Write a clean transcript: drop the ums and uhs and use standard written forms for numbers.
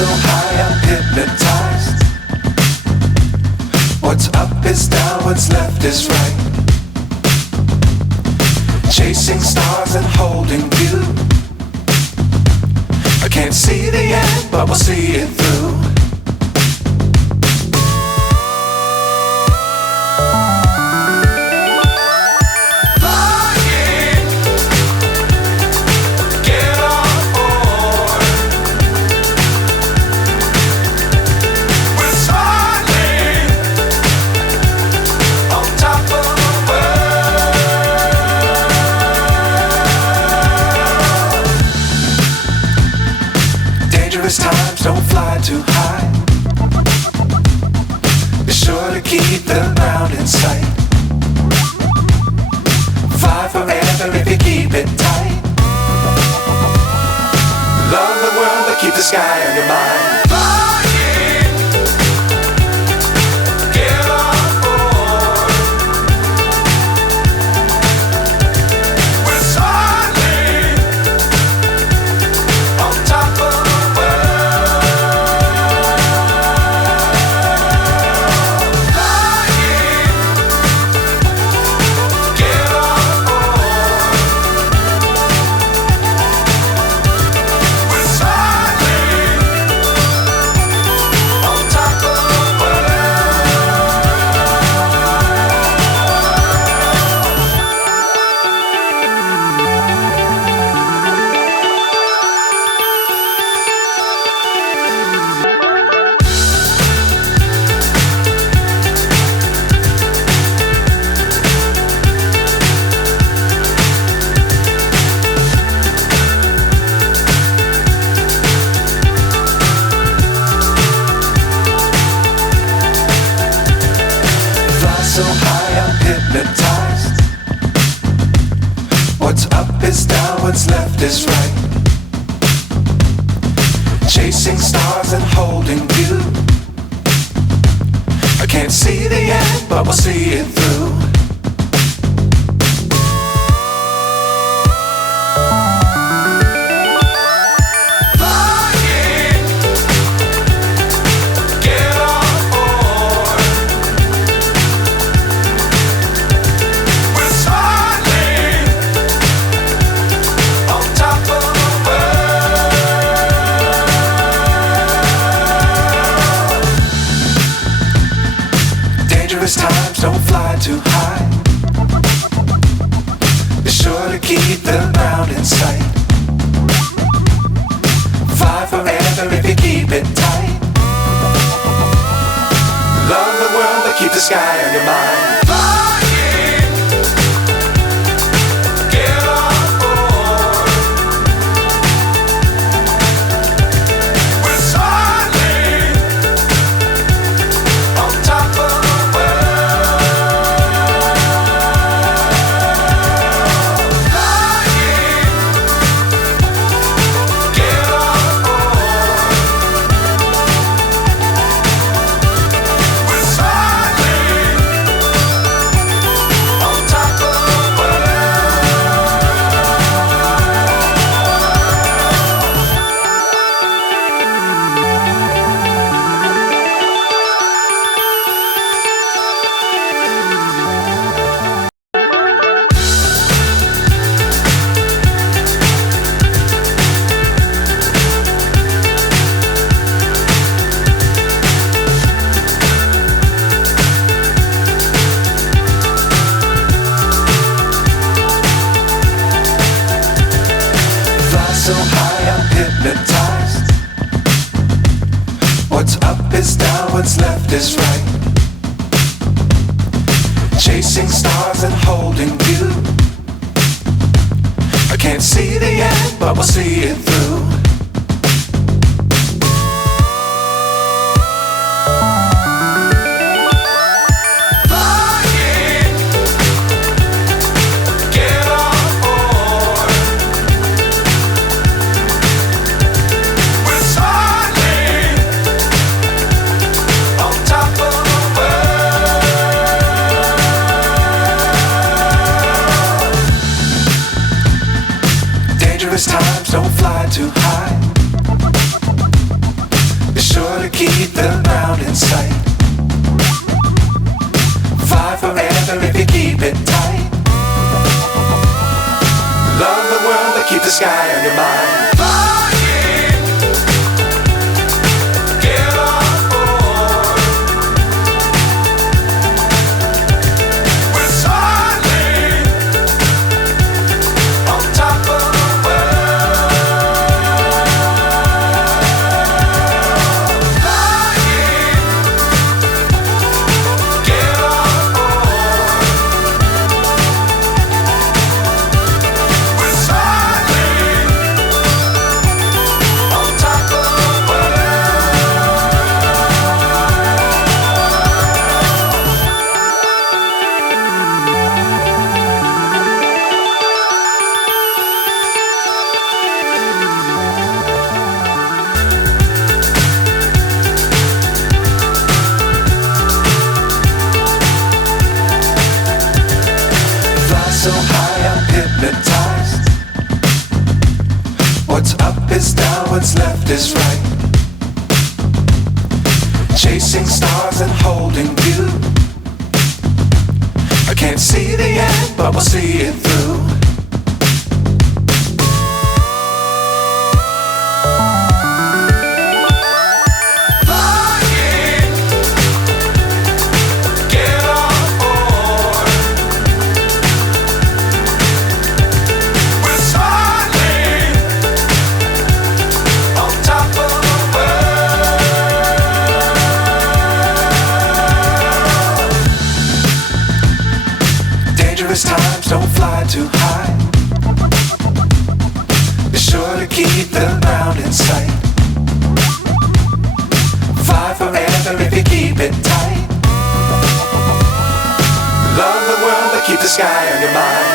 So high I'm hypnotized. What's up is down, what's left is right. Chasing stars and holding you. I can't see the end, but we'll see it through. Times don't fly too high. Be sure to keep the ground in sight. Fly forever if you keep it tight. Love the world but keep the sky on your mind. So high I'm hypnotized. What's up is down, what's left is right. Chasing stars and holding you. I can't see the end, but we'll see it through. Times don't fly too high. Be sure to keep the ground in sight. Fly forever if you keep it tight. Love the world but keep the sky on your mind. So high I'm hypnotized. What's up is down, what's left is right. Chasing stars and holding you. I can't see the end, but we'll see it through. Dangerous times, don't fly too high. Be sure to keep the ground in sight. Fly forever if you keep it tight. Love the world, but keep the sky on your mind. So high I'm hypnotized. What's up is down, what's left is right. Chasing stars and holding you. I can't see the end, but we'll see it through. Dangerous times, don't fly too high. Be sure to keep the ground in sight. Fly forever if you keep it tight. Love the world, but keep the sky on your mind.